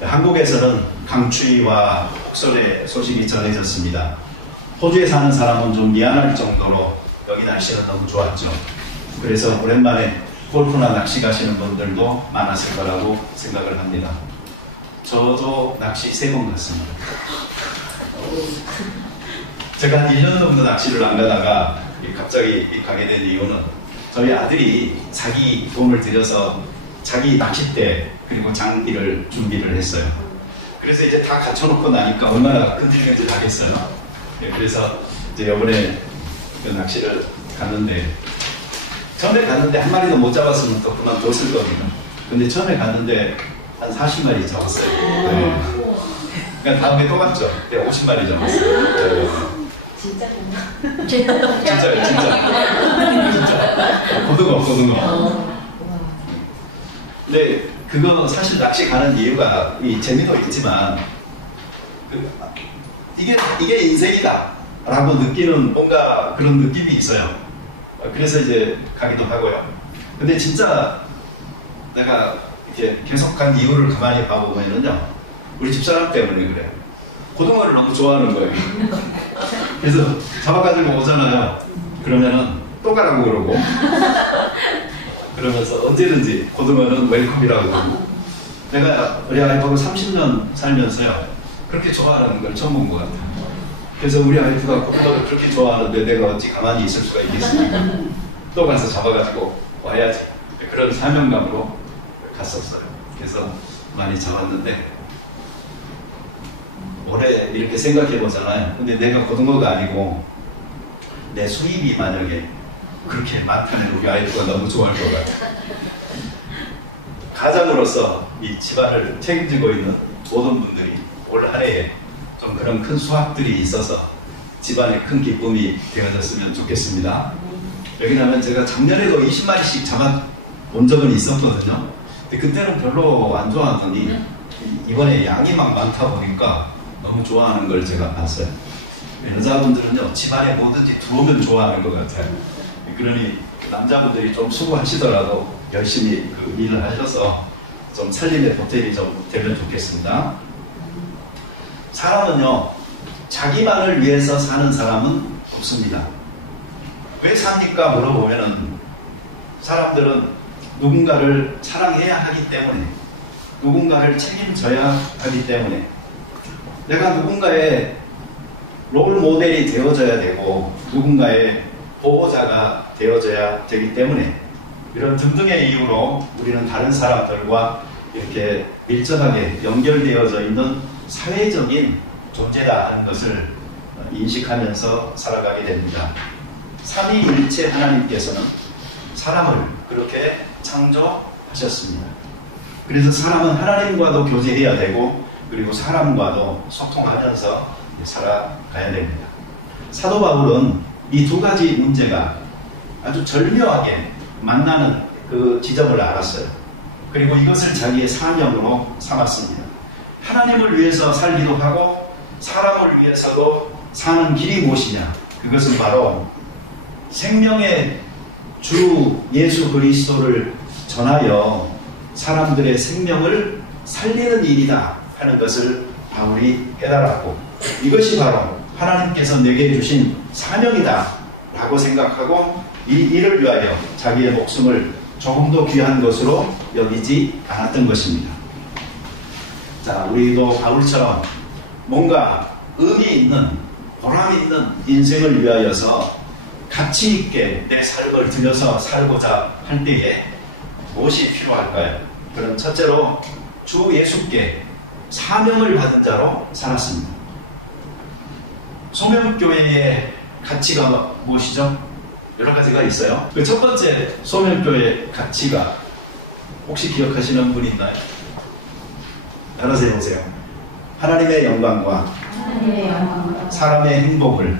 한국에서는 강추위와 폭설의 소식이 전해졌습니다. 호주에 사는 사람은 좀 미안할 정도로 여기 날씨가 너무 좋았죠. 그래서 오랜만에 골프나 낚시 가시는 분들도 많았을 거라고 생각을 합니다. 저도 낚시 3번 갔습니다. 제가 한 1년 정도 낚시를 안 가다가 갑자기 가게 된 이유는 저희 아들이 자기 돈을 들여서 자기 낚싯대 그리고 장비를 준비를 했어요. 그래서 이제 다 갖춰놓고 나니까 얼마나 끈질끈질하겠어요. 그래서 이제 이번에 그 낚시를 갔는데, 처음에 갔는데 한 마리도 못 잡았으면 또 그만뒀을 거거든요. 근데 처음에 갔는데 한 40마리 잡았어요. 네. 그러니까 다음에 또 갔죠. 50마리 잡았어요. 네. 진짜 진짜요, 진짜. 고등어. 근데 그거 사실 낚시 가는 이유가 이 재미도 있지만 이게 인생이다 라고 느끼는 뭔가 그런 느낌이 있어요. 그래서 이제 가기도 하고요. 근데 진짜 내가 이렇게 계속 간 이유를 가만히 봐보면요, 우리 집사람 때문에 그래요. 고등어를 너무 좋아하는 거예요. 그래서 잡아가지고 오잖아요. 그러면은 또 가라고 그러고, 그러면서 언제든지 고등어는 웰컴이라고 그러고. 내가 우리 아이하고 30년 살면서요, 그렇게 좋아하는 걸 처음 본 것 같아요. 그래서 우리 아이가 고등어를 그렇게 좋아하는데 내가 어찌 가만히 있을 수가 있겠습니까? 또 가서 잡아가지고 와야지. 그런 사명감으로 갔었어요. 그래서 많이 잡았는데, 올해 이렇게 생각해 보잖아요. 근데 내가 고등어가 아니고 내 수입이 만약에 그렇게 많다면 우리 아이가 너무 좋아할 것 같아요. 가장으로서 이 집안을 책임지고 있는 모든 분들이 올 한 해에 좀 그런 큰 수확들이 있어서 집안에 큰 기쁨이 되어졌으면 좋겠습니다. 여기 나면 제가 작년에도 20마리씩 잡아본 적은 있었거든요. 근데 그때는 별로 안 좋아하더니 이번에 양이 막 많다 보니까 너무 좋아하는 걸 제가 봤어요. 여자분들은요, 집안에 뭐든지 들어오면 좋아하는 것 같아요. 그러니 남자분들이 좀 수고하시더라도 열심히 그 일을 하셔서 좀 살림의 보탬이 좀 되면 좋겠습니다. 사람은요, 자기만을 위해서 사는 사람은 없습니다. 왜 삽니까? 물어보면은 사람들은 누군가를 사랑해야 하기 때문에, 누군가를 책임져야 하기 때문에, 내가 누군가의 롤 모델이 되어져야 되고 누군가의 보호자가 되어져야 되기 때문에, 이런 등등의 이유로 우리는 다른 사람들과 이렇게 밀접하게 연결되어져 있는 사회적인 존재다 하는 것을 인식하면서 살아가게 됩니다. 삼위일체 하나님께서는 사람을 그렇게 창조하셨습니다. 그래서 사람은 하나님과도 교제해야 되고, 그리고 사람과도 소통하면서 살아가야 됩니다. 사도 바울은 이 두 가지 문제가 아주 절묘하게 만나는 그 지점을 알았어요. 그리고 이것을 자기의 사명으로 삼았습니다. 하나님을 위해서 살기도 하고 사람을 위해서도 사는 길이 무엇이냐? 그것은 바로 생명의 주 예수 그리스도를 전하여 사람들의 생명을 살리는 일이다 하는 것을 바울이 깨달았고, 이것이 바로 하나님께서 내게 주신 사명이다 라고 생각하고 이 일을 위하여 자기의 목숨을 조금도 귀한 것으로 여기지 않았던 것입니다. 자, 우리도 바울처럼 뭔가 의미 있는, 보람 있는 인생을 위하여서 가치 있게 내 삶을 들여서 살고자 할 때에 무엇이 필요할까요? 그럼 첫째로 주 예수께 사명을 받은 자로 살았습니다. 소명교회의 가치가 무엇이죠? 여러 가지가 있어요. 그 첫 번째 소명교회의 가치가 혹시 기억하시는 분 있나요? 따라서 해보세요. 하나님의 영광과 사람의 행복을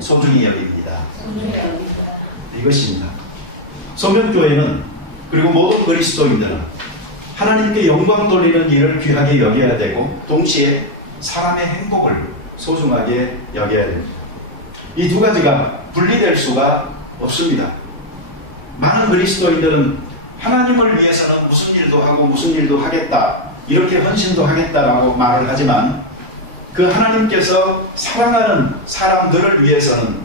소중히 여깁니다. 이것입니다. 소명교회는, 그리고 모든 그리스도인들은 하나님께 영광 돌리는 일을 귀하게 여겨야 되고, 동시에 사람의 행복을 소중하게 여겨야 됩니다. 이 두 가지가 분리될 수가 없습니다. 많은 그리스도인들은 하나님을 위해서는 무슨 일도 하고 무슨 일도 하겠다 이렇게 헌신도 하겠다라고 말을 하지만 그 하나님께서 사랑하는 사람들을 위해서는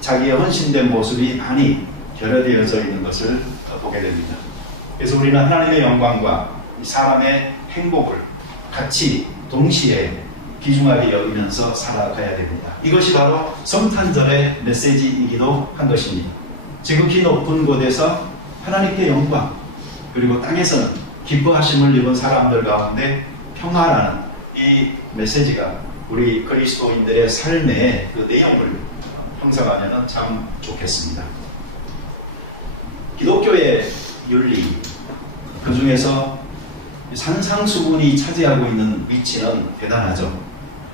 자기의 헌신된 모습이 많이 결여되어져 있는 것을 보게 됩니다. 그래서 우리는 하나님의 영광과 사람의 행복을 같이 동시에 귀중하게 여기면서 살아가야 됩니다. 이것이 바로 성탄절의 메시지이기도 한 것입니다. 지극히 높은 곳에서 하나님께 영광, 그리고 땅에서는 기뻐하심을 입은 사람들 가운데 평화라는 이 메시지가 우리 그리스도인들의 삶의 그 내용을 형성하면 참 좋겠습니다. 기독교의 윤리, 그 중에서 산상수훈이 차지하고 있는 위치는 대단하죠.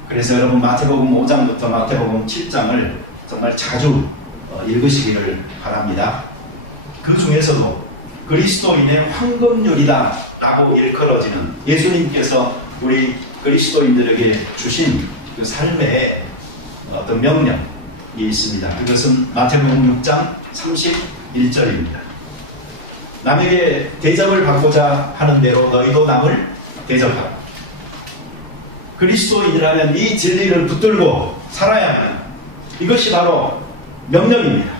그래서 여러분 마태복음 5장부터 마태복음 7장을 정말 자주 읽으시기를 바랍니다. 그 중에서도 그리스도인의 황금률이다 라고 일컬어지는 예수님께서 우리 그리스도인들에게 주신 그 삶의 어떤 명령이 있습니다. 그것은 마태복음 6장 31절입니다. 남에게 대접을 받고자 하는 대로 너희도 남을 대접하라. 그리스도인이라면 이 진리를 붙들고 살아야 하는, 이것이 바로 명령입니다.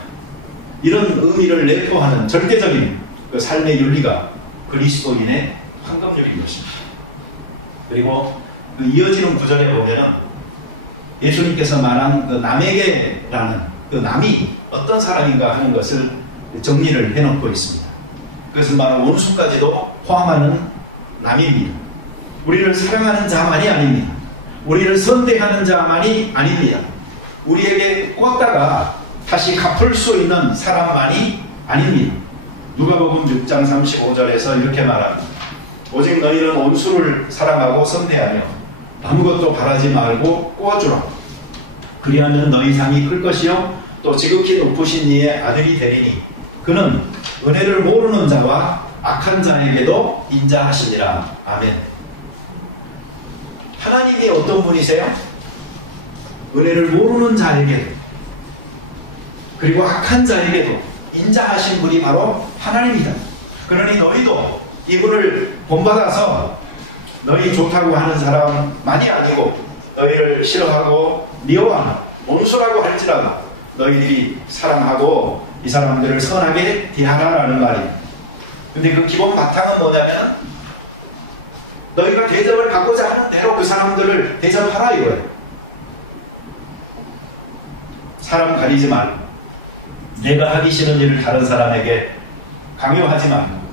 이런 의미를 내포하는 절대적인 그 삶의 윤리가 그리스도인의 황금률인 것입니다. 그리고 그 이어지는 구절에 보면은 예수님께서 말한 그 남에게라는 그 남이 어떤 사람인가 하는 것을 정리를 해놓고 있습니다. 그것은 바로 원수까지도 포함하는 남입니다. 우리를 사랑하는 자만이 아닙니다. 우리를 선대하는 자만이 아닙니다. 우리에게 꽂다가 다시 갚을 수 있는 사람만이 아닙니다. 누가복음 6장 35절에서 이렇게 말합니다. 오직 너희는 원수를 사랑하고 선대하며 아무것도 바라지 말고 꼬아주라. 그리하면 너희 상이 클 것이요 또 지극히 높으신 이의 아들이 되리니 그는 은혜를 모르는 자와 악한 자에게도 인자하시니라. 아멘. 하나님이 어떤 분이세요? 은혜를 모르는 자에게도 그리고 악한 자에게도 인자하신 분이 바로 하나님이다. 그러니 너희도 이분을 본받아서 너희 좋다고 하는 사람만이 아니고 너희를 싫어하고 미워하는 원수라고 할지라도 너희들이 사랑하고 이 사람들을 선하게 대하라라는 말이에요. 근데 그 기본 바탕은 뭐냐면 너희가 대접을 받고자 하는 대로 그 사람들을 대접하라 이거예요. 사람 가리지 말고 내가 하기 싫은 일을 다른 사람에게 강요하지 말고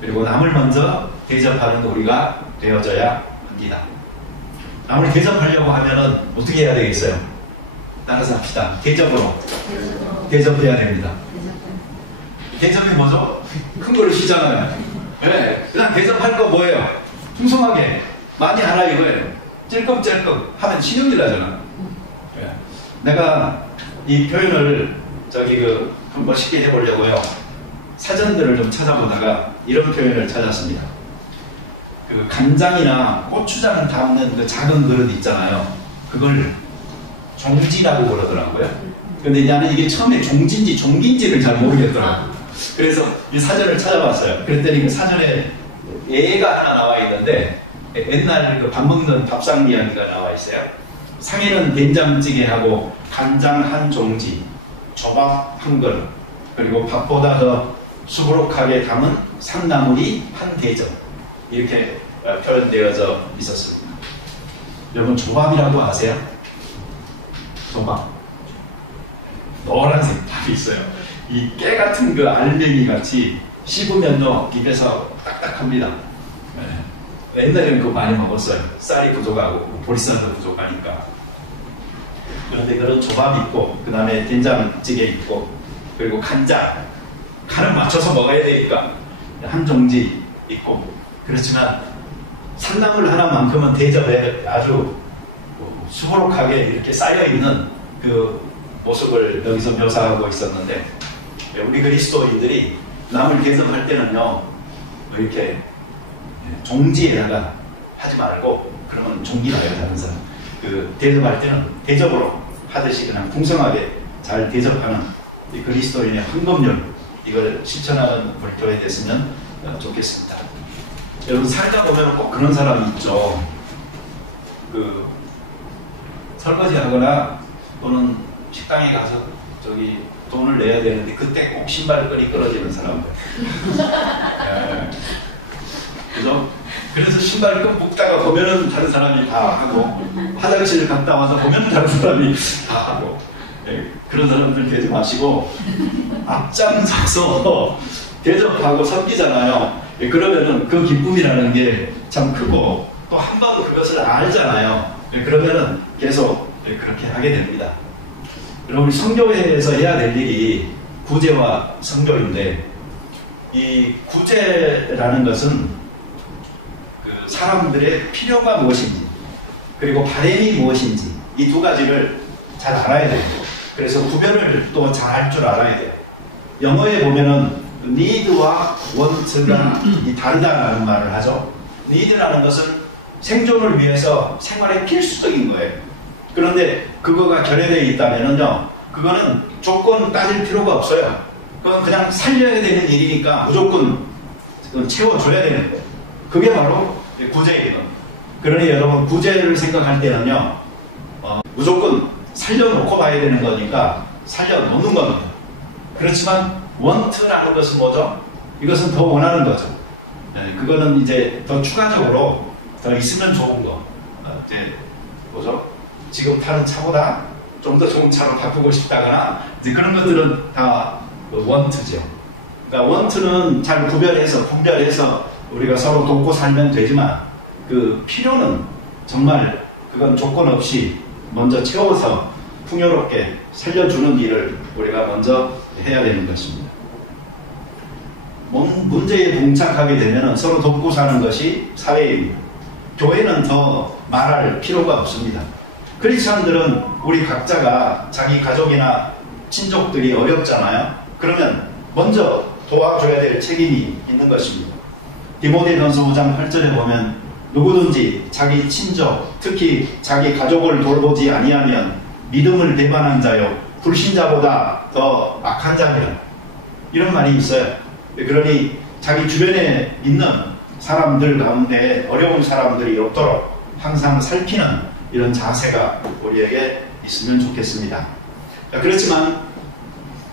그리고 남을 먼저 대접하는 우리가 되어져야 합니다. 남을 대접하려고 하면은 어떻게 해야 되겠어요? 따라서 합시다. 대접으로 대접해야 됩니다. 대접이 뭐죠? 큰 그릇이잖아요. 네. 그냥 대접할 거 뭐예요? 풍성하게 많이 하라 이거예요. 찔끔찔끔 하면 신용질 나잖아. 네. 내가 이 표현을 한번 쉽게 해보려고요. 사전들을 좀 찾아보다가 이런 표현을 찾았습니다. 그 간장이나 고추장을 담는 그 작은 그릇 있잖아요. 그걸 종지라고 그러더라고요. 근데 나는 이게 처음에 종지인지 종기인지를 잘 모르겠더라고요. 그래서 이 사전을 찾아봤어요. 그랬더니 그 사전에 예가 하나 나와 있는데 옛날 그 밥 먹는 밥상 이야기가 나와 있어요. 상에는 된장찌개하고 간장 한 종지, 조밥 한 그릇, 그리고 밥보다 더 수부룩하게 담은 산나물이 한 대접, 이렇게 표현되어져 있었습니다. 여러분 조밥이라고 아세요? 조밥. 노란색 밥이 있어요. 이 깨 같은 그 알맹이 같이 씹으면요 입에서 딱딱합니다. 네. 옛날에는 그거 많이 먹었어요. 쌀이 부족하고 보리쌀도 부족하니까. 그런데 그런 조밥이 있고 그 다음에 된장찌개 있고 그리고 간장, 간을 맞춰서 먹어야 되니까 한 종지 있고, 그렇지만 산나물 하나만큼은 대접에 아주 수고록하게 이렇게 쌓여있는 그 모습을 여기서 묘사하고 있었는데, 우리 그리스도인들이 남을 대접할 때는요 이렇게 종지에다가 하지 말고, 그러면 종기라고 해요 다른 사람. 그 대접할 때는 대접으로 하듯이 그냥 풍성하게 잘 대접하는 이 그리스도인의 황금률, 이걸 실천하는 우리 교회 됐으면 좋겠습니다. 여러분 살다 보면 꼭 그런 사람이 있죠. 그 설거지 하거나 또는 식당에 가서 저기 돈을 내야 되는데 그때 꼭 신발끈이 끊어지는 사람들. 네. 그죠? 그래서 신발끈 묶다가 보면은 다른 사람이 다 하고, 화장실을 갔다 와서 보면은 다른 사람이 다 하고. 네. 그런 사람들 되지 마시고 앞장서서 대접하고 섬기잖아요. 네. 그러면은 그 기쁨이라는 게 참 크고, 또 한 번 그것을 알잖아요. 네. 그러면은 계속 네. 그렇게 하게 됩니다. 그럼 우리 성교회에서 해야 될 일이 구제와 성교인데, 이 구제라는 것은 그 사람들의 필요가 무엇인지 그리고 바람이 무엇인지 이 두 가지를 잘 알아야 돼요. 그래서 구별을 또 잘 할 줄 알아야 돼요. 영어에 보면은 need와 want가 다르다는 말을 하죠. need라는 것은 생존을 위해서 생활에 필수적인 거예요. 그런데 그거가 결여되어 있다면은요, 그거는 조건 따질 필요가 없어요. 그건 그냥 살려야 되는 일이니까 무조건 채워줘야 되는 거예요. 그게 바로 구제예요. 그러니 여러분 구제를 생각할 때는요, 무조건 살려놓고 봐야 되는 거니까 살려놓는 겁니다. 그렇지만 want라는 것은 뭐죠? 이것은 더 원하는 거죠. 네, 그거는 이제 더 추가적으로 더 있으면 좋은 거. 이제 뭐죠? 지금 타는 차보다 좀 더 좋은 차로 바꾸고 싶다거나 이제 그런 것들은 다 want죠. 그러니까 want는 잘 분별해서 우리가 서로 돕고 살면 되지만, 그 필요는 정말 그건 조건 없이 먼저 채워서 풍요롭게 살려주는 일을 우리가 먼저 해야 되는 것입니다. 문제에 봉착하게 되면 서로 돕고 사는 것이 사회입니다. 교회는 더 말할 필요가 없습니다. 크리스천들은 우리 각자가 자기 가족이나 친족들이 어렵잖아요. 그러면 먼저 도와줘야 될 책임이 있는 것입니다. 디모데전서 5장 8절에 보면 누구든지 자기 친족, 특히 자기 가족을 돌보지 아니하면 믿음을 배반한 자요 불신자보다 더 악한 자니라, 이런 말이 있어요. 그러니 자기 주변에 있는 사람들 가운데 어려운 사람들이 없도록 항상 살피는 이런 자세가 우리에게 있으면 좋겠습니다. 그렇지만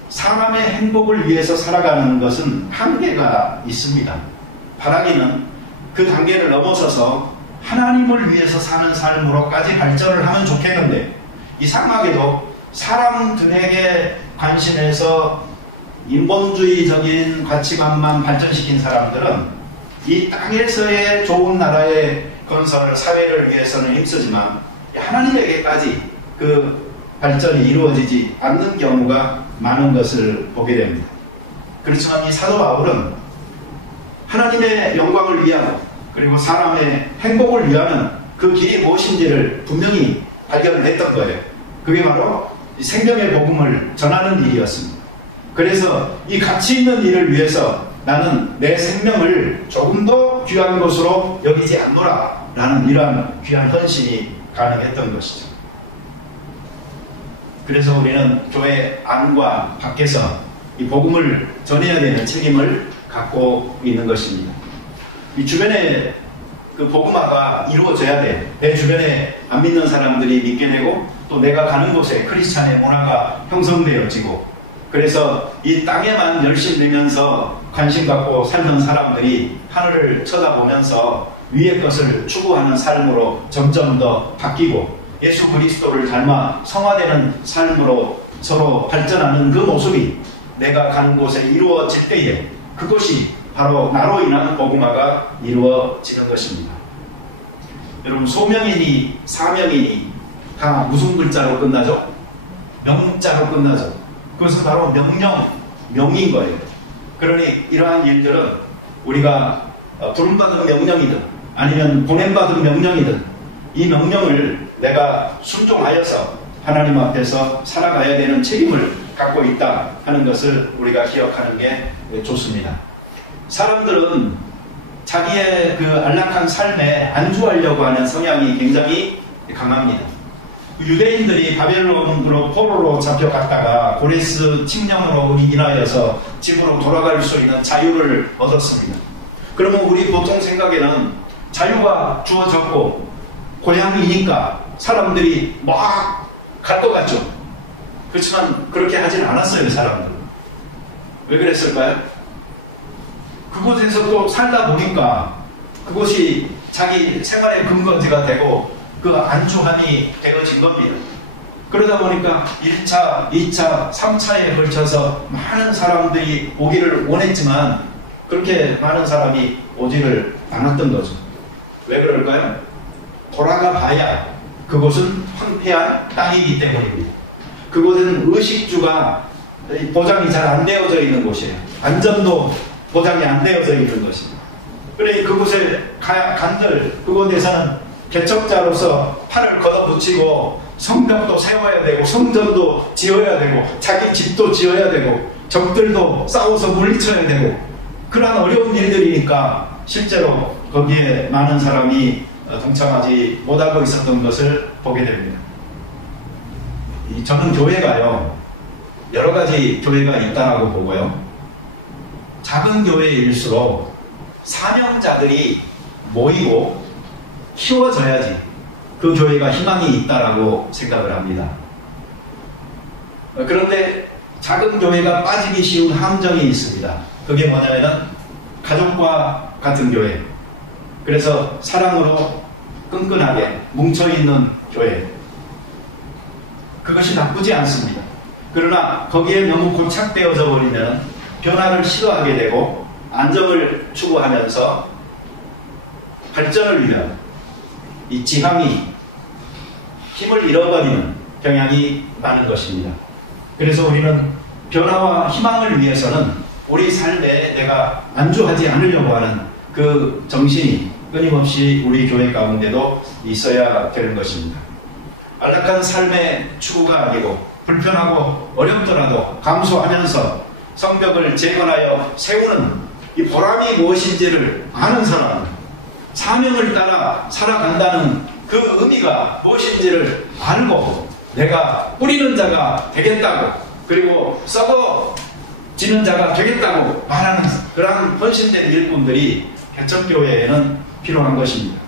사람의 행복을 위해서 살아가는 것은 한계가 있습니다. 바라기는 그 단계를 넘어서서 하나님을 위해서 사는 삶으로까지 발전을 하면 좋겠는데, 이상하게도 사람들에게 관심해서 인본주의적인 가치관만 발전시킨 사람들은 이 땅에서의 좋은 나라의 건설, 사회를 위해서는 힘쓰지만 하나님에게까지 그 발전이 이루어지지 않는 경우가 많은 것을 보게 됩니다. 그렇지만 이 사도 바울은 하나님의 영광을 위하고 그리고 사람의 행복을 위하는 그 길이 무엇인지를 분명히 발견을 했던 거예요. 그게 바로 생명의 복음을 전하는 일이었습니다. 그래서 이 가치 있는 일을 위해서 나는 내 생명을 조금 더 귀한 것으로 여기지 않노라 라는 이러한 귀한 헌신이 가능했던 것이죠. 그래서 우리는 교회 안과 밖에서 이 복음을 전해야 되는 책임을 갖고 있는 것입니다. 이 주변에 그 복음화가 이루어져야 돼. 내 주변에 안 믿는 사람들이 믿게 되고, 또 내가 가는 곳에 크리스찬의 문화가 형성되어지고, 그래서 이 땅에만 열심히 내면서 관심 갖고 살던 사람들이 하늘을 쳐다보면서 위의 것을 추구하는 삶으로 점점 더 바뀌고, 예수 그리스도를 닮아 성화되는 삶으로 서로 발전하는 그 모습이 내가 가는 곳에 이루어질 때에 그것이 바로 나로 인한 복음화가 이루어지는 것입니다. 여러분, 소명이니 사명이니 다 무슨 글자로 끝나죠? 명자로 끝나죠. 그것은 바로 명인 거예요. 그러니 이러한 일들은 우리가 부름받은 명령이든 아니면 보냄받은 명령이든 이 명령을 내가 순종하여서 하나님 앞에서 살아가야 되는 책임을 갖고 있다 하는 것을 우리가 기억하는 게 좋습니다. 사람들은 자기의 그 안락한 삶에 안주하려고 하는 성향이 굉장히 강합니다. 유대인들이 바벨론으로 포로로 잡혀갔다가 고레스 칙령으로 인하여서 집으로 돌아갈 수 있는 자유를 얻었습니다. 그러면 우리 보통 생각에는 자유가 주어졌고 고향이니까 사람들이 막 갈 것 같죠. 그렇지만 그렇게 하진 않았어요. 사람들은. 왜 그랬을까요? 그곳에서 또 살다 보니까 그곳이 자기 생활의 근거지가 되고 그 안주함이 되어진 겁니다. 그러다 보니까 1차, 2차, 3차에 걸쳐서 많은 사람들이 오기를 원했지만 그렇게 많은 사람이 오지를 않았던 거죠. 왜 그럴까요? 돌아가 봐야 그곳은 황폐한 땅이기 때문입니다. 그곳은 의식주가 보장이 잘 안 되어져 있는 곳이에요. 안전도 보장이 안 되어져 있는 것입니다. 그래 그곳에 간들 그곳에서는 개척자로서 팔을 걷어붙이고 성벽도 세워야 되고 성전도 지어야 되고 자기 집도 지어야 되고 적들도 싸워서 물리쳐야 되고 그러한 어려운 일들이니까 실제로 거기에 많은 사람이 동참하지 못하고 있었던 것을 보게 됩니다. 저는 교회가요 여러 가지 교회가 있다라고 보고요, 작은 교회일수록 사명자들이 모이고 키워져야지 그 교회가 희망이 있다라고 생각을 합니다. 그런데 작은 교회가 빠지기 쉬운 함정이 있습니다. 그게 뭐냐면은 가족과 같은 교회, 그래서 사랑으로 끈끈하게 뭉쳐있는 교회, 그것이 나쁘지 않습니다. 그러나 거기에 너무 고착되어져 버리면 변화를 싫어하게 되고 안정을 추구하면서 발전을 위한 이 지향이 힘을 잃어버리는 경향이 많은 것입니다. 그래서 우리는 변화와 희망을 위해서는 우리 삶에 내가 안주하지 않으려고 하는 그 정신이 끊임없이 우리 교회 가운데도 있어야 되는 것입니다. 안락한 삶의 추구가 아니고 불편하고 어렵더라도 감수하면서 성벽을 재건하여 세우는 이 보람이 무엇인지를 아는 사람, 사명을 따라 살아간다는 그 의미가 무엇인지를 알고 내가 뿌리는 자가 되겠다고, 그리고 썩어지는 자가 되겠다고 말하는 그러한 헌신된 일꾼들이 개척교회에는 필요한 것입니다.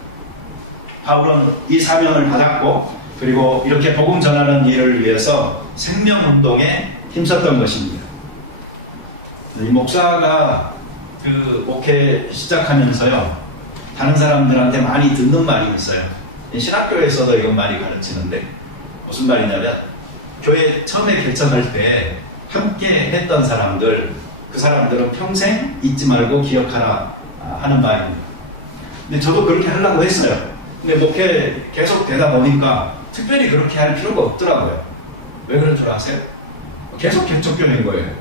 바울은 이 사명을 받았고 그리고 이렇게 복음 전하는 일을 위해서 생명운동에 힘썼던 것입니다. 이 목사가 그 목회 시작하면서요, 다른 사람들한테 많이 듣는 말이 있어요. 신학교에서도 이건 많이 가르치는데 무슨 말이냐면, 교회 처음에 개척할 때 함께 했던 사람들, 그 사람들은 평생 잊지 말고 기억하라 하는 말입니다. 근데 저도 그렇게 하려고 했어요. 근데 목회 계속 되다 보니까 특별히 그렇게 할 필요가 없더라고요. 왜 그런 줄 아세요? 계속 개척교회인 거예요.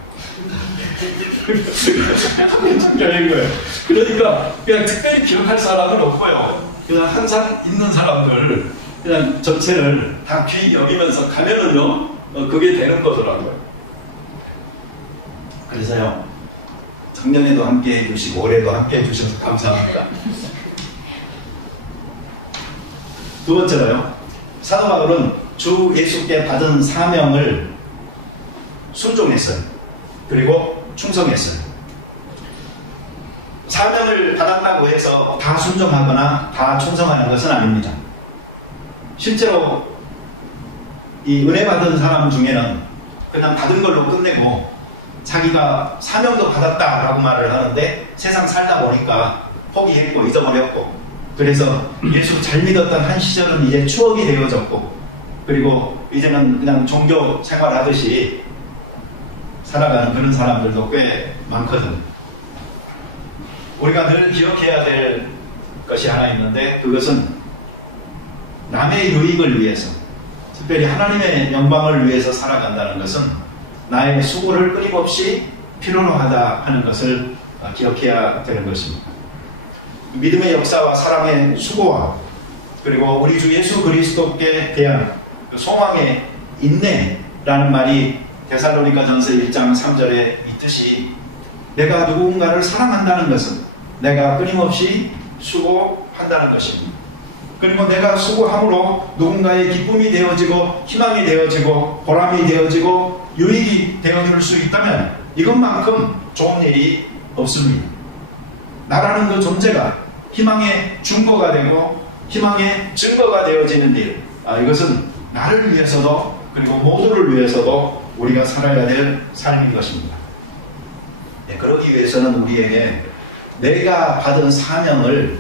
개척교회인 거예요. 그러니까 그냥 특별히 기억할 사람은 없고요. 그냥 항상 있는 사람들 그냥 전체를 다 귀히 여기면서 가면은요, 그게 되는 거더라고요. 그래서요, 작년에도 함께 해주시고 올해도 함께 해주셔서 감사합니다. 두 번째로요, 사도 바울은 주 예수께 받은 사명을 순종했어요. 그리고 충성했어요. 사명을 받았다고 해서 다 순종하거나 다 충성하는 것은 아닙니다. 실제로 이 은혜 받은 사람 중에는 그냥 받은 걸로 끝내고 자기가 사명도 받았다라고 말을 하는데 세상 살다 보니까 포기했고 잊어버렸고, 그래서 예수 잘 믿었던 한 시절은 이제 추억이 되어졌고, 그리고 이제는 그냥 종교 생활하듯이 살아가는 그런 사람들도 꽤 많거든. 우리가 늘 기억해야 될 것이 하나 있는데, 그것은 남의 유익을 위해서, 특별히 하나님의 영광을 위해서 살아간다는 것은 나의 수고를 끊임없이 필요로 하다 하는 것을 기억해야 되는 것입니다. 믿음의 역사와 사랑의 수고와 그리고 우리 주 예수 그리스도께 대한 소망의 인내라는 말이 데살로니가전서 1장 3절에 있듯이, 내가 누군가를 사랑한다는 것은 내가 끊임없이 수고한다는 것입니다. 그리고 내가 수고함으로 누군가의 기쁨이 되어지고 희망이 되어지고 보람이 되어지고 유익이 되어줄 수 있다면 이것만큼 좋은 일이 없습니다. 나라는 그 존재가 희망의 중보가 되고 희망의 증거가 되어지는 일, 이것은 나를 위해서도 그리고 모두를 위해서도 우리가 살아야 될 삶인 것입니다. 네, 그러기 위해서는 우리에게 내가 받은 사명을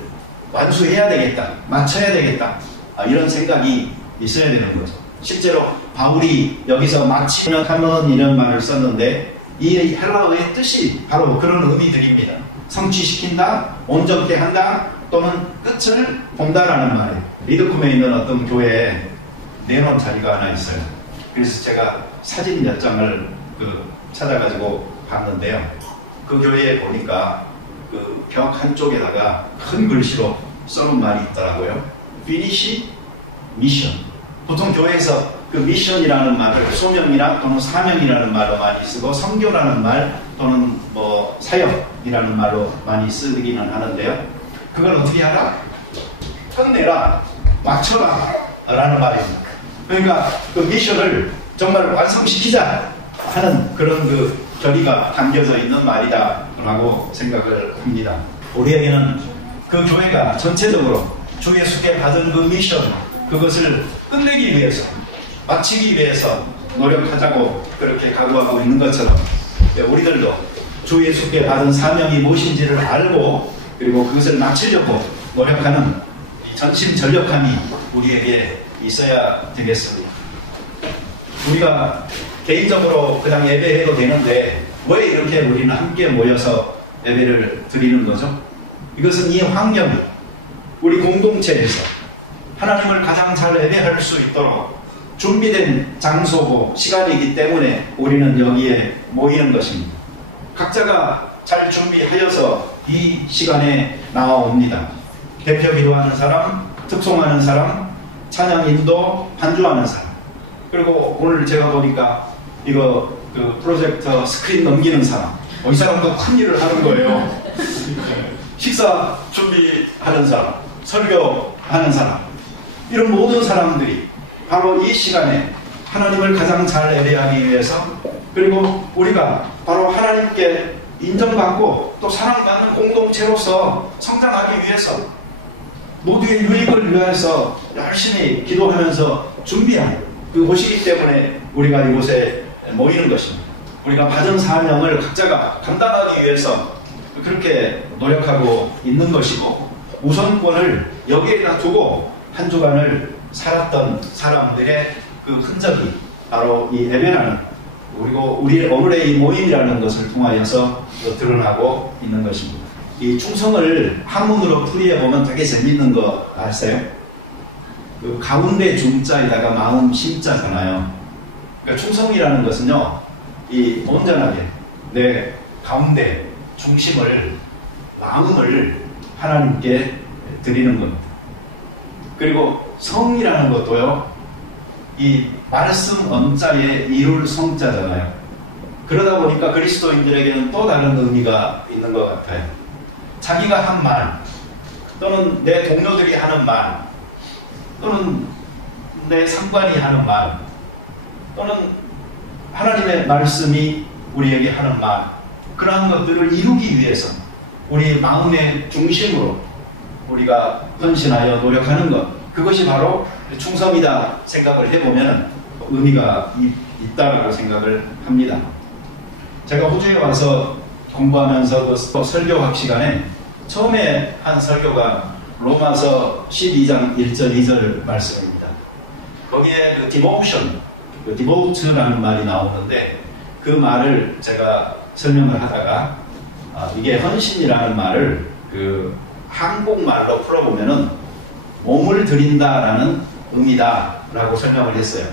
완수해야 되겠다, 마쳐야 되겠다, 이런 생각이 있어야 되는 거죠. 실제로 바울이 여기서 마치면 하면 이런 말을 썼는데 이 헬라어의 뜻이 바로 그런 의미들입니다. 성취시킨다, 온전케 한다, 또는 끝을 본다라는 말이에요. 리드쿰에 있는 어떤 교회에 내놓은 자리가 하나 있어요. 그래서 제가 사진 몇 장을 찾아가지고 봤는데요. 그 교회에 보니까 그 벽 한쪽에다가 큰 글씨로 써놓은 말이 있더라고요. Finish Mission. 보통 교회에서 그 미션이라는 말을 소명이나 또는 사명이라는 말로 많이 쓰고 선교라는 말 또는 뭐 사역이라는 말로 많이 쓰기는 하는데요. 그걸 어떻게 하라? 끝내라, 마쳐라 라는 말입니다. 그러니까 그 미션을 정말 완성시키자 하는 그런 그 결의가 담겨져 있는 말이다 라고 생각을 합니다. 우리에게는 그 교회가 전체적으로 주 예수께 받은 그 미션, 그것을 끝내기 위해서, 마치기 위해서 노력하자고 그렇게 각오하고 있는 것처럼 우리들도 주 예수께 받은 사명이 무엇인지를 알고 그리고 그것을 마치려고 노력하는 전심전력함이 우리에게 있어야 되겠습니다. 우리가 개인적으로 그냥 예배해도 되는데 왜 이렇게 우리는 함께 모여서 예배를 드리는 거죠? 이것은 이 환경이 우리 공동체에서 하나님을 가장 잘 예배할 수 있도록 준비된 장소고 시간이기 때문에 우리는 여기에 모이는 것입니다. 각자가 잘 준비하여서 이 시간에 나와옵니다. 대표 기도하는 사람, 특송하는 사람, 찬양 인도, 반주하는 사람, 그리고 오늘 제가 보니까 이거 그 프로젝터 스크린 넘기는 사람, 이 사람도 큰 일을 하는 거예요. 식사 준비하는 사람, 설교하는 사람, 이런 모든 사람들이 바로 이 시간에 하나님을 가장 잘 예배하기 위해서, 그리고 우리가 바로 하나님께 인정받고 또 사랑받는 공동체로서 성장하기 위해서 모두의 유익을 위해서 열심히 기도하면서 준비한 그곳이기 때문에 우리가 이곳에 모이는 것입니다. 우리가 받은 사명을 각자가 감당하기 위해서 그렇게 노력하고 있는 것이고, 우선권을 여기에다 두고 한 주간을 살았던 사람들의 그 흔적이 바로 이 예배라는, 그리고 우리 오늘의 이 모임이라는 것을 통하여서 드러나고 있는 것입니다. 이 충성을 한문으로 풀이해보면 되게 재밌는 거 아세요? 그 가운데 중자에다가 마음 심자잖아요. 그러니까 충성이라는 것은요, 이 온전하게 내 가운데 중심을, 마음을 하나님께 드리는 겁니다. 그리고 성이라는 것도요, 이 말씀 언자에 이룰 성자잖아요. 그러다 보니까 그리스도인들에게는 또 다른 의미가 있는 것 같아요. 자기가 한 말, 또는 내 동료들이 하는 말, 또는 내 상관이 하는 말, 또는 하나님의 말씀이 우리에게 하는 말, 그러한 것들을 이루기 위해서 우리 마음의 중심으로 우리가 헌신하여 노력하는 것, 그것이 바로 충성이다 생각을 해보면 의미가 있다고 생각을 합니다. 제가 호주에 와서 공부하면서 그 설교학 시간에 처음에 한 설교가 로마서 12장 1절 2절 말씀입니다. 거기에 그 devotion, 그 devote라는 말이 나오는데 그 말을 제가 설명을 하다가 이게 헌신이라는 말을 그 한국말로 풀어보면은 몸을 드린다라는 의미다라고 설명을 했어요.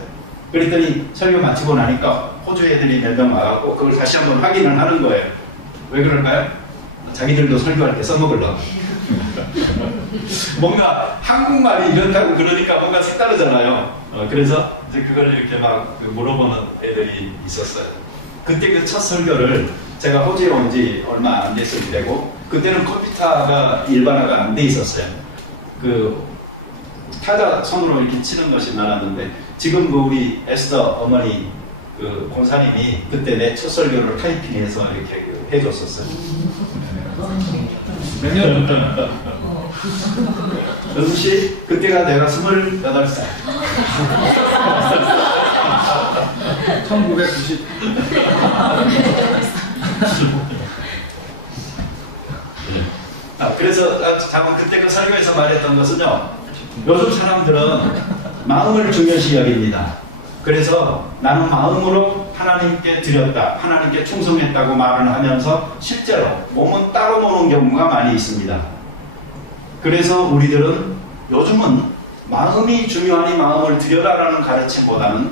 그랬더니 설교 마치고 나니까 호주 애들이 몇 명 와갖고 그걸 다시 한번 확인을 하는 거예요. 왜 그럴까요? 자기들도 설교할 때 써먹으려고. 뭔가 한국말이 이렇다고 그러니까 뭔가 색다르잖아요. 그래서 이제 그걸 이렇게 막 물어보는 애들이 있었어요. 그때 그 첫 설교를 제가 호주에 온 지 얼마 안 됐을 때고, 그때는 컴퓨터가 일반화가 안 돼 있었어요. 그 타자 손으로 이렇게 치는 것이 많았는데, 지금 그 우리 에스더 어머니 그 권사님이 그때 내 첫 설교를 타이핑해서 이렇게 해줬었어요. 몇 년 전? 영수씨, 그때가 내가 28살. 1990. 그래서 잠깐 그때 그 설교에서 말했던 것은요, 요즘 사람들은 마음을 중요시 여깁니다. 그래서 나는 마음으로 하나님께 드렸다, 하나님께 충성했다고 말을 하면서 실제로 몸은 따로 노는 경우가 많이 있습니다. 그래서 우리들은 요즘은 마음이 중요하니 마음을 드려라라는 가르침보다는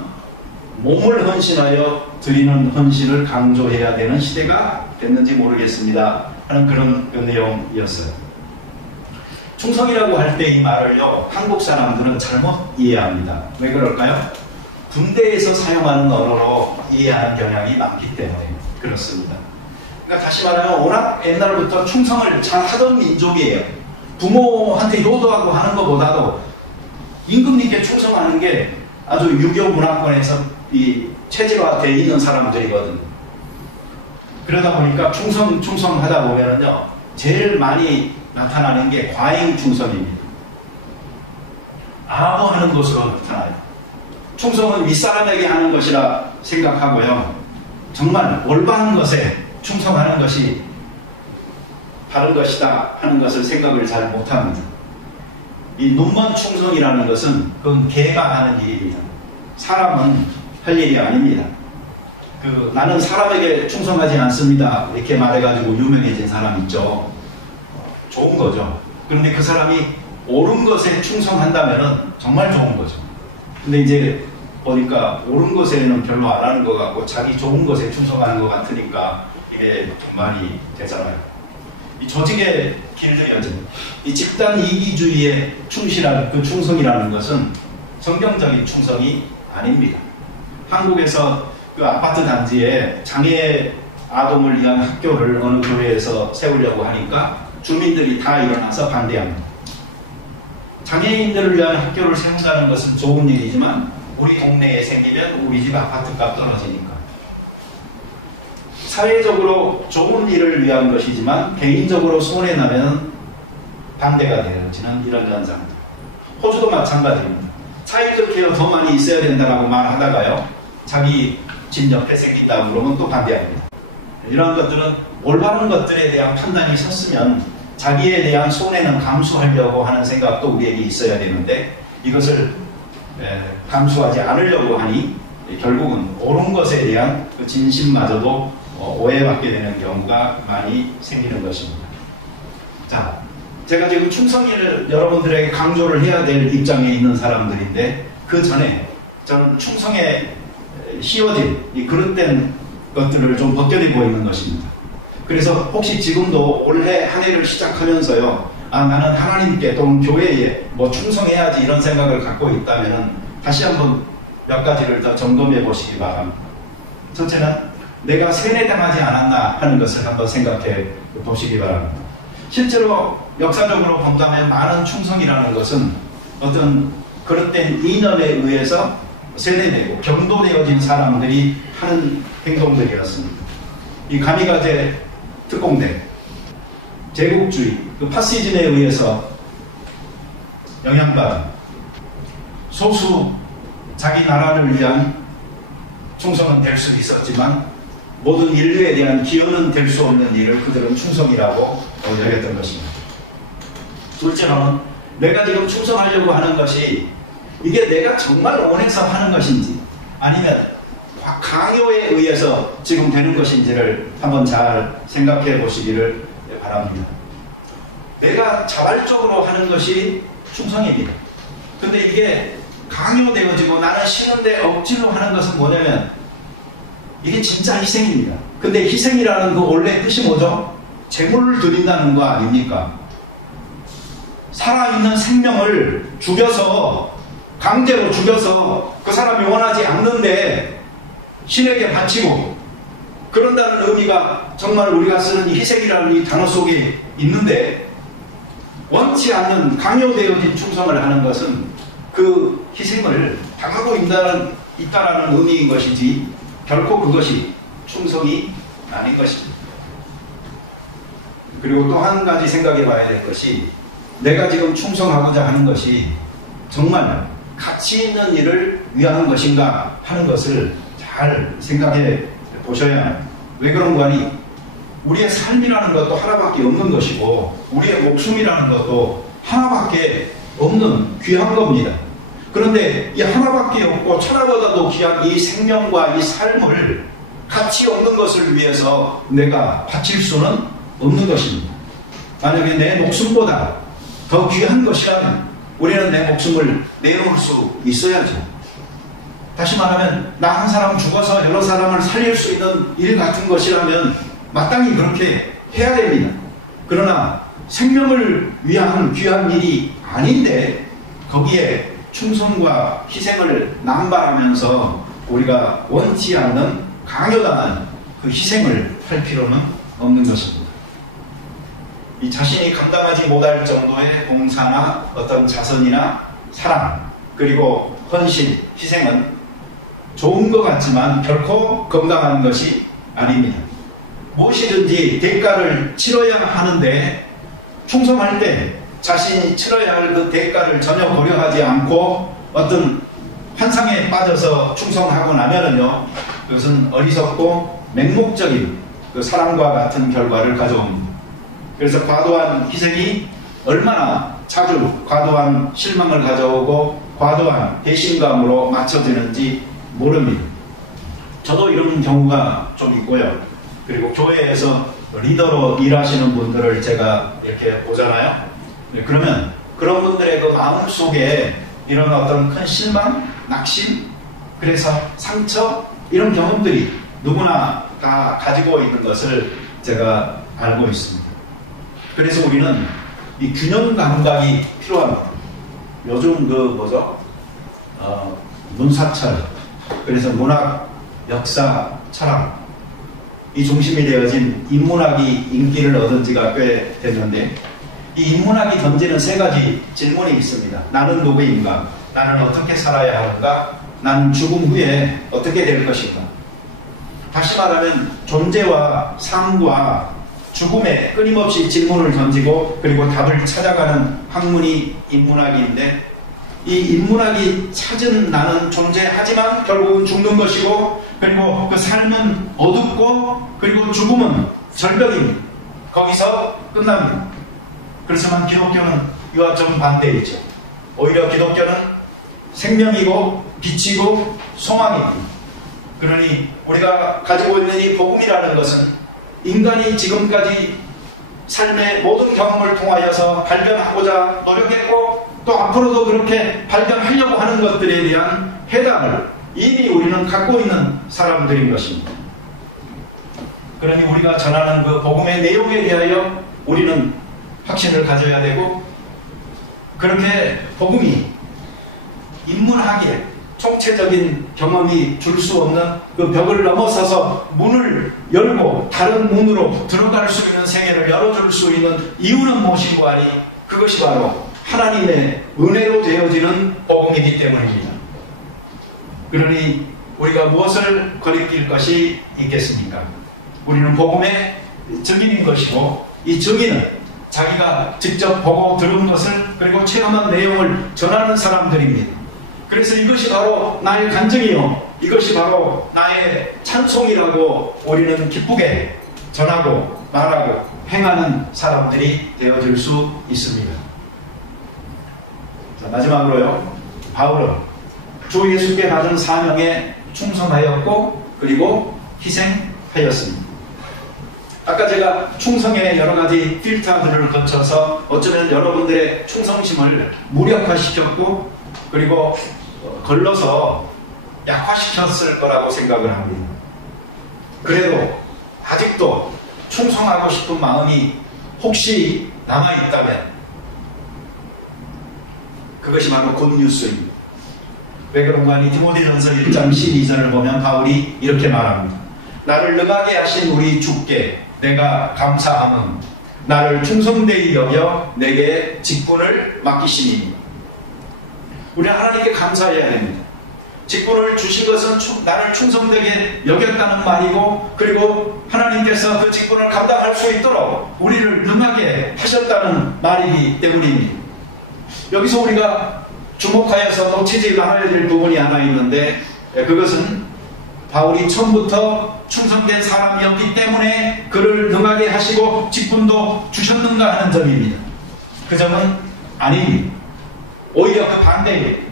몸을 헌신하여 드리는 헌신을 강조해야 되는 시대가 됐는지 모르겠습니다 하는 그런 그 내용이었어요. 충성이라고 할 때 이 말을요, 한국 사람들은 잘못 이해합니다. 왜 그럴까요? 군대에서 사용하는 언어로 이해하는 경향이 많기 때문에 그렇습니다. 그러니까 다시 말하면 워낙 옛날부터 충성을 잘 하던 민족이에요. 부모한테 효도하고 하는 것보다도 임금님께 충성하는 게 아주 유교 문화권에서 이 체질화되어 있는 사람들이거든요. 그러다 보니까 충성하다 보면은요, 제일 많이 나타나는 게 과잉 충성입니다. 아무 하는 것으로 나타나요. 충성은 윗사람에게 하는 것이라 생각하고요, 정말 올바른 것에 충성하는 것이 바른 것이다 하는 것을 생각을 잘 못합니다. 이 눈먼 충성이라는 것은 그건 개가 하는 일입니다. 사람은 할 일이 아닙니다. 나는 사람에게 충성하지 않습니다 이렇게 말해가지고 유명해진 사람 있죠. 좋은 거죠. 그런데 그 사람이 옳은 것에 충성한다면 정말 좋은 거죠. 근데 이제 보니까 옳은 것에는 별로 안 하는 것 같고 자기 좋은 것에 충성하는 것 같으니까 이게 좀 많이 되잖아요. 이 조직에 길들여진 이 집단 이기주의에 충실한 그 충성이라는 것은 성경적인 충성이 아닙니다. 한국에서 그 아파트 단지에 장애 아동을 위한 학교를 어느 교회에서 세우려고 하니까 주민들이 다 일어나서 반대합니다. 장애인들을 위한 학교를 세운다는 것은 좋은 일이지만 우리 동네에 생기면 우리 집 아파트값 떨어지니까. 사회적으로 좋은 일을 위한 것이지만 개인적으로 손해나면 반대가 되어지는 이런 현상입니다. 호주도 마찬가지입니다. 차일드 케어 더 많이 있어야 된다고 말하다가요, 자기 집 옆에 생긴다고 그러면 또 반대합니다. 이런 것들은 올바른 것들에 대한 판단이 섰으면 자기에 대한 손해는 감수하려고 하는 생각도 우리에게 있어야 되는데 이것을 감수하지 않으려고 하니 결국은 옳은 것에 대한 그 진심마저도 오해받게 되는 경우가 많이 생기는 것입니다. 자, 제가 지금 충성을 여러분들에게 강조를 해야 될 입장에 있는 사람들인데 그 전에 저는 충성에 씌워진 이 그릇된 것들을 좀 벗겨내고 있는 것입니다. 그래서 혹시 지금도 올해 한 해를 시작하면서요, 나는 하나님께 또는 교회에 뭐 충성해야지 이런 생각을 갖고 있다면 다시 한번 몇 가지를 더 점검해 보시기 바랍니다. 첫째는 내가 세뇌당하지 않았나 하는 것을 한번 생각해 보시기 바랍니다. 실제로 역사적으로 본다면 많은 충성이라는 것은 어떤 그릇된 이념에 의해서 세뇌되고 경도되어진 사람들이 하는 행동들이었습니다. 이 가미가제 특공대, 제국주의, 그 파시즘에 의해서 영향받은 소수 자기 나라를 위한 충성은 될 수 있었지만 모든 인류에 대한 기여는 될 수 없는 일을 그들은 충성이라고 여겼던 것입니다. 둘째로는 내가 지금 충성하려고 하는 것이 이게 내가 정말 원해서 하는 것인지 아니면 강요에 의해서 지금 되는 것인지를 한번 잘 생각해 보시기를 바랍니다. 내가 자발적으로 하는 것이 충성입니다. 근데 이게 강요되어지고 나는 싫은데 억지로 하는 것은 뭐냐면 이게 진짜 희생입니다. 근데 희생이라는 그 원래 뜻이 뭐죠? 재물을 드린다는 거 아닙니까? 살아있는 생명을 죽여서 강제로 죽여서 그 사람이 원하지 않는데 신에게 바치고 그런다는 의미가 정말 우리가 쓰는 이 희생이라는 이 단어 속에 있는데 원치 않는 강요되어진 충성을 하는 것은 그 희생을 당하고 있다라는 의미인 것이지 결코 그것이 충성이 아닌 것입니다. 그리고 또 한 가지 생각해 봐야 될 것이 내가 지금 충성하고자 하는 것이 정말 가치 있는 일을 위한 것인가 하는 것을 잘 생각해 보셔야 합니다. 왜 그런 거 아니? 우리의 삶이라는 것도 하나밖에 없는 것이고 우리의 목숨이라는 것도 하나밖에 없는 귀한 겁니다. 그런데 이 하나밖에 없고 천하보다도 귀한 이 생명과 이 삶을 가치 없는 것을 위해서 내가 바칠 수는 없는 것입니다. 만약에 내 목숨보다 더 귀한 것이라면 우리는 내 목숨을 내놓을 수 있어야죠. 다시 말하면 나 한 사람 죽어서 여러 사람을 살릴 수 있는 일 같은 것이라면 마땅히 그렇게 해야 됩니다. 그러나 생명을 위한 귀한 일이 아닌데 거기에 충성과 희생을 남발하면서 우리가 원치 않는 강요당한 그 희생을 할 필요는 없는 것입니다. 이 자신이 감당하지 못할 정도의 봉사나 어떤 자선이나 사랑 그리고 헌신, 희생은 좋은 것 같지만 결코 건강한 것이 아닙니다. 무엇이든지 대가를 치러야 하는데 충성할 때 자신이 치러야 할 그 대가를 전혀 고려하지 않고 어떤 환상에 빠져서 충성하고 나면은요, 그것은 어리석고 맹목적인 그 사랑과 같은 결과를 가져옵니다. 그래서 과도한 희생이 얼마나 자주 과도한 실망을 가져오고 과도한 배신감으로 맞춰지는지 모릅니다. 저도 이런 경우가 좀 있고요. 그리고 교회에서 리더로 일하시는 분들을 제가 이렇게 보잖아요. 그러면 그런 분들의 그 마음 속에 이런 어떤 큰 실망, 낙심, 그래서 상처, 이런 경험들이 누구나 다 가지고 있는 것을 제가 알고 있습니다. 그래서 우리는 이 균형 감각이 필요합니다. 요즘 문사철, 그래서 문학, 역사, 철학, 이 중심이 되어진 인문학이 인기를 얻은 지가 꽤 됐는데, 이 인문학이 던지는 세 가지 질문이 있습니다. 나는 누구인가? 나는 어떻게 살아야 하는가? 나는 죽음 후에 어떻게 될 것인가? 다시 말하면 존재와 삶과 죽음에 끊임없이 질문을 던지고 그리고 답을 찾아가는 학문이 인문학인데, 이 인문학이 찾은 나는 존재하지만 결국은 죽는 것이고, 그리고 그 삶은 어둡고, 그리고 죽음은 절벽입니다. 거기서 끝납니다. 그렇지만 기독교는 이와 좀 반대이죠. 오히려 기독교는 생명이고 빛이고 소망입니다. 그러니 우리가 가지고 있는 이 복음이라는 것은 인간이 지금까지 삶의 모든 경험을 통하여서 발견하고자 노력했고, 또 앞으로도 그렇게 발견하려고 하는 것들에 대한 해답을 이미 우리는 갖고 있는 사람들인 것입니다. 그러니 우리가 전하는 그 복음의 내용에 대하여 우리는 확신을 가져야 되고, 그렇게 복음이 인문학의 총체적인 경험이 줄 수 없는 그 벽을 넘어서서 문을 열고 다른 문으로 들어갈 수 있는 세계를 열어줄 수 있는 이유는 무엇인고 하니, 그것이 바로 하나님의 은혜로 되어지는 복음이기 때문입니다. 그러니 우리가 무엇을 거리낄 것이 있겠습니까? 우리는 복음의 증인인 것이고, 이 증인은 자기가 직접 보고 들은 것을, 그리고 체험한 내용을 전하는 사람들입니다. 그래서 이것이 바로 나의 간증이요, 이것이 바로 나의 찬송이라고 우리는 기쁘게 전하고 말하고 행하는 사람들이 되어질 수 있습니다. 자, 마지막으로요, 바울은 주 예수께 받은 사명에 충성하였고 그리고 희생하였습니다. 아까 제가 충성의 여러 가지 필터들을 거쳐서 어쩌면 여러분들의 충성심을 무력화시켰고, 그리고 걸러서 약화시켰을 거라고 생각을 합니다. 그래도 아직도 충성하고 싶은 마음이 혹시 남아있다면 그것이 바로 굿뉴스입니다. 왜 그런가 하니 디모데전서 1장 12절을 보면 바울이 이렇게 말합니다. 나를 능하게 하신 우리 주께 내가 감사함은 나를 충성되이 여겨 내게 직분을 맡기시니. 우리는 하나님께 감사해야 됩니다. 직분을 주신 것은 나를 충성되게 여겼다는 말이고, 그리고 하나님께서 그 직분을 감당할 수 있도록 우리를 능하게 하셨다는 말이기 때문입니다. 여기서 우리가 주목하여서 놓치지 말아야 될 부분이 하나 있는데, 그것은 바울이 처음부터 충성된 사람이었기 때문에 그를 능하게 하시고 직분도 주셨는가 하는 점입니다. 그 점은 아닙니다. 오히려 그 반대입니다.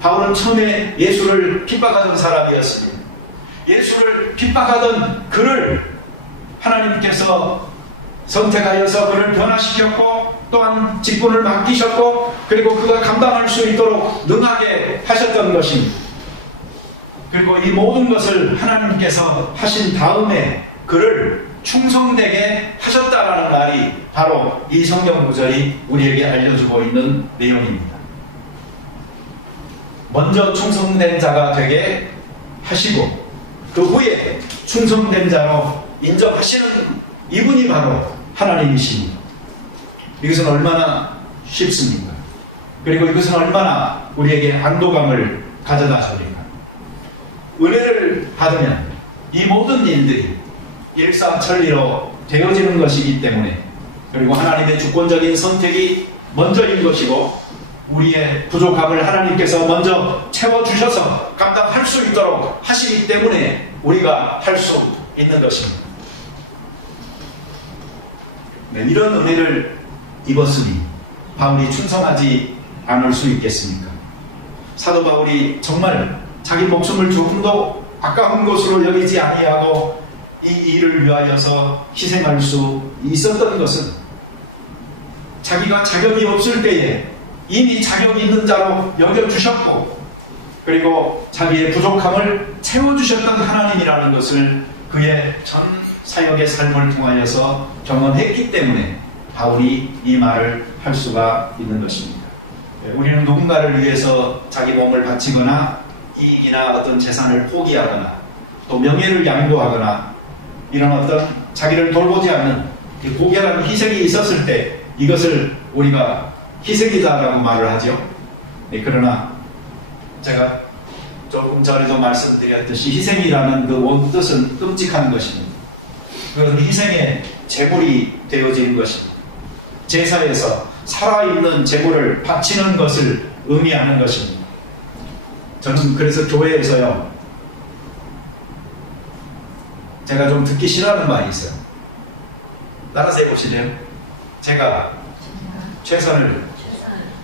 바울은 처음에 예수를 핍박하던 사람이었습니다. 예수를 핍박하던 그를 하나님께서 선택하여서 그를 변화시켰고, 또한 직분을 맡기셨고, 그리고 그가 감당할 수 있도록 능하게 하셨던 것입니다. 그리고 이 모든 것을 하나님께서 하신 다음에 그를 충성되게 하셨다라는 말이 바로 이 성경 구절이 우리에게 알려주고 있는 내용입니다. 먼저 충성된 자가 되게 하시고, 그 후에 충성된 자로 인정하시는 이분이 바로 하나님이십니다. 이것은 얼마나 쉽습니까? 그리고 이것은 얼마나 우리에게 안도감을 가져다 줍니까? 은혜를 받으면 이 모든 일들이 일사천리로 되어지는 것이기 때문에, 그리고 하나님의 주권적인 선택이 먼저인 것이고, 우리의 부족함을 하나님께서 먼저 채워주셔서 감당할 수 있도록 하시기 때문에 우리가 할 수 있는 것입니다. 네, 이런 은혜를 입었으니 바울이 충성하지 않을 수 있겠습니까? 사도 바울이 정말 자기 목숨을 조금도 아까운 것으로 여기지 아니하고 이 일을 위하여서 희생할 수 있었던 것은 자기가 자격이 없을 때에 이미 자격이 있는 자로 여겨주셨고, 그리고 자기의 부족함을 채워주셨던 하나님이라는 것을 그의 전 사역의 삶을 통하여서 경험했기 때문에 바울이 이 말을 할 수가 있는 것입니다. 우리는 누군가를 위해서 자기 몸을 바치거나 이익이나 어떤 재산을 포기하거나 또 명예를 양보하거나 이런 어떤 자기를 돌보지 않는 고결한 희생이 있었을 때 이것을 우리가 희생이다라고 말을 하죠. 네, 그러나 제가 조금 전에도 말씀드렸듯이 희생이라는 그 원뜻은 끔찍한 것입니다. 그것은 희생의 제물이 되어지는 것입니다. 제사에서 살아있는 제물을 바치는 것을 의미하는 것입니다. 저는 그래서 교회에서요, 제가 좀 듣기 싫어하는 말이 있어요. 따라서 해보실래요? 제가 최선을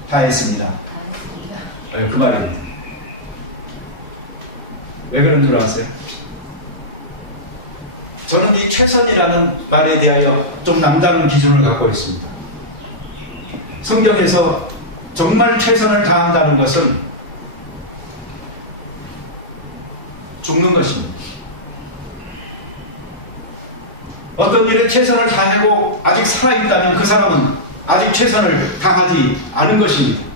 다했습니다. 그 말입니다. 왜 그런 줄 아세요? 저는 이 최선이라는 말에 대하여 좀 남다른 기준을 갖고 있습니다. 성경에서 정말 최선을 다한다는 것은 죽는 것입니다. 어떤 일에 최선을 다하고 아직 살아있다면 그 사람은 아직 최선을 다하지 않은 것입니다.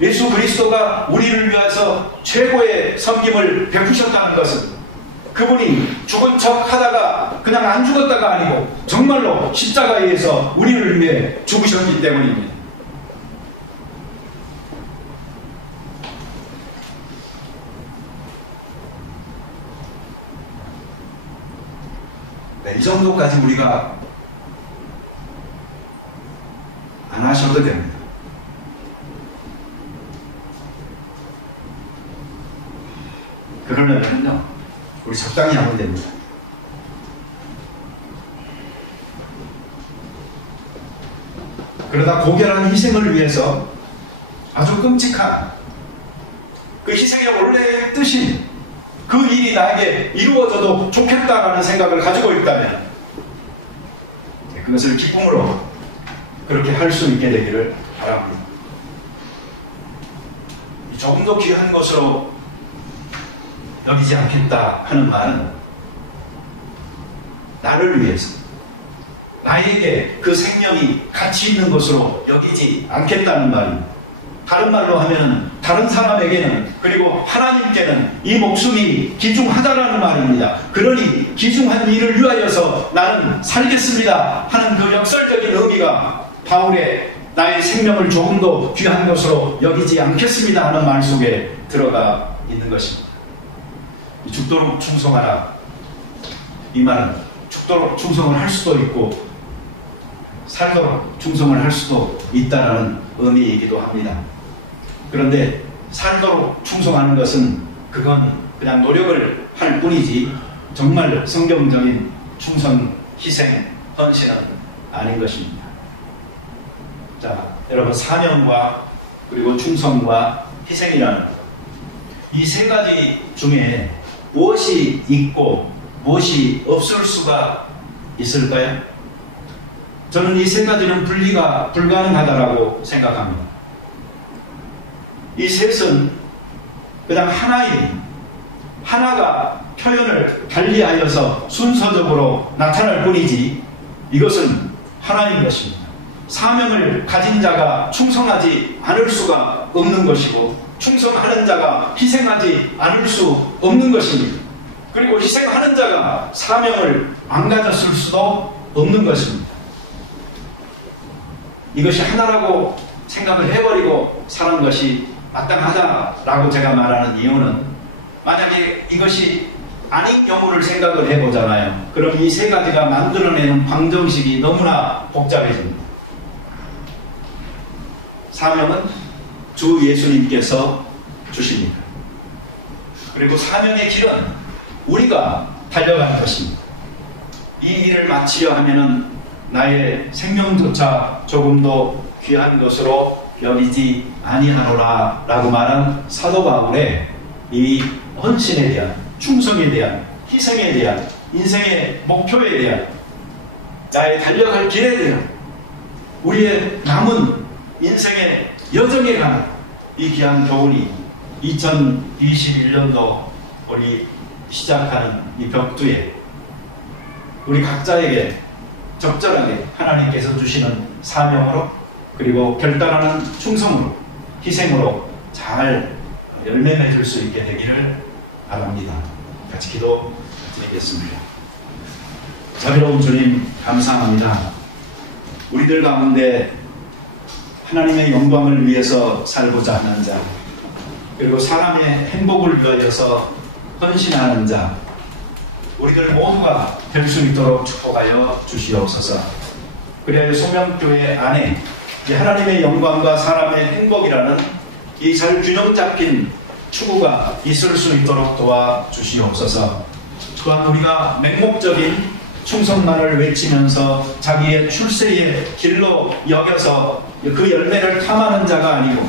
예수 그리스도가 우리를 위해서 최고의 섬김을 베푸셨다는 것은 그분이 죽은 척 하다가 그냥 안 죽었다가 아니고 정말로 십자가에서 우리를 위해 죽으셨기 때문입니다. 네, 이 정도까지 우리가 안 하셔도 됩니다. 그러려면요, 우리 적당히 하면 됩니다. 그러다 고결한 희생을 위해서 아주 끔찍한 그 희생의 원래의 뜻인 그 일이 나에게 이루어져도 좋겠다라는 생각을 가지고 있다면 그것을 기쁨으로 그렇게 할 수 있게 되기를 바랍니다. 조금 더 귀한 것으로 여기지 않겠다 하는 말은 나를 위해서 나에게 그 생명이 가치 있는 것으로 여기지 않겠다는 말입니다. 다른 말로 하면 다른 사람에게는 그리고 하나님께는 이 목숨이 귀중하다라는 말입니다. 그러니 귀중한 일을 위하여서 나는 살겠습니다 하는 그 역설적인 의미가 바울의 나의 생명을 조금도 귀한 것으로 여기지 않겠습니다 하는 말 속에 들어가 있는 것입니다. 죽도록 충성하라. 이 말은 죽도록 충성을 할 수도 있고 살도록 충성을 할 수도 있다는 의미이기도 합니다. 그런데 살도록 충성하는 것은 그건 그냥 노력을 할 뿐이지 정말 성경적인 충성, 희생, 헌신은 아닌 것입니다. 자, 여러분, 사명과 그리고 충성과 희생이라는 이 세 가지 중에 무엇이 있고 무엇이 없을 수가 있을까요? 저는 이 세 가지는 분리가 불가능하다고 생각합니다. 이 셋은 그냥 하나가 표현을 달리하여서 순서적으로 나타날 뿐이지 이것은 하나인 것입니다. 사명을 가진 자가 충성하지 않을 수가 없는 것이고 충성하는 자가 희생하지 않을 수 없는 것입니다. 그리고 희생하는 자가 사명을 안 가졌을 수도 없는 것입니다. 이것이 하나라고 생각을 해버리고 사는 것이 마땅하다라고 제가 말하는 이유는 만약에 이것이 아닌 경우를 생각을 해보잖아요. 그럼 이 세 가지가 만들어내는 방정식이 너무나 복잡해집니다. 사명은 주 예수님께서 주십니다. 그리고 사명의 길은 우리가 달려가는 것입니다. 이 일을 마치려 하면은 나의 생명조차 조금도 귀한 것으로 여기지 아니하노라 라고 말한 사도 바울의 이 헌신에 대한, 충성에 대한, 희생에 대한, 인생의 목표에 대한, 나의 달려갈 길에 대한, 우리의 남은 인생의 여정에 관한 이 귀한 교훈이 2021년도 우리 시작하는 이 벽두에 우리 각자에게 적절하게 하나님께서 주시는 사명으로 그리고 결단하는 충성으로 희생으로 잘 열매 맺을 수 있게 되기를 바랍니다. 같이 기도 드리겠습니다. 자비로운 주님, 감사합니다. 우리들 가운데 하나님의 영광을 위해서 살고자 하는 자, 그리고 사람의 행복을 위하여서 헌신하는 자, 우리들 모두가 될 수 있도록 축복하여 주시옵소서. 그래야 소명교회 안에 하나님의 영광과 사람의 행복이라는 이 잘 균형 잡힌 추구가 있을 수 있도록 도와주시옵소서. 또한 우리가 맹목적인 충성만을 외치면서 자기의 출세의 길로 여겨서 그 열매를 탐하는 자가 아니고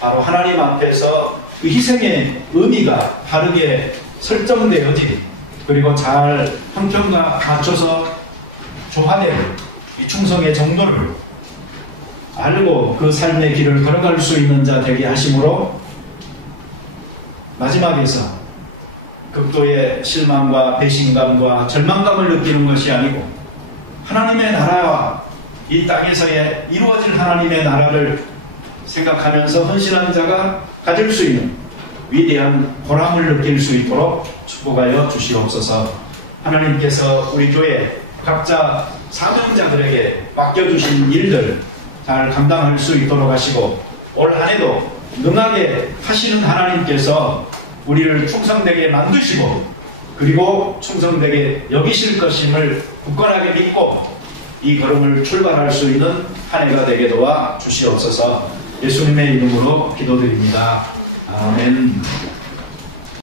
바로 하나님 앞에서 그 희생의 의미가 바르게 설정되어진 그리고 잘 형편과 맞춰서 조화되는 이 충성의 정도를 알고 그 삶의 길을 걸어갈 수 있는 자 되게 하심으로 마지막에서 극도의 실망과 배신감과 절망감을 느끼는 것이 아니고 하나님의 나라와 이 땅에서의 이루어질 하나님의 나라를 생각하면서 헌신한 자가 가질 수 있는 위대한 보람을 느낄 수 있도록 축복하여 주시옵소서. 하나님께서 우리 교회 각자 사명자들에게 맡겨주신 일들 잘 감당할 수 있도록 하시고 올 한해도 능하게 하시는 하나님께서 우리를 충성되게 만드시고 그리고 충성되게 여기실 것임을 굳건하게 믿고 이 걸음을 출발할 수 있는 한 해가 되게 도와 주시옵소서. 예수님의 이름으로 기도드립니다. 아멘.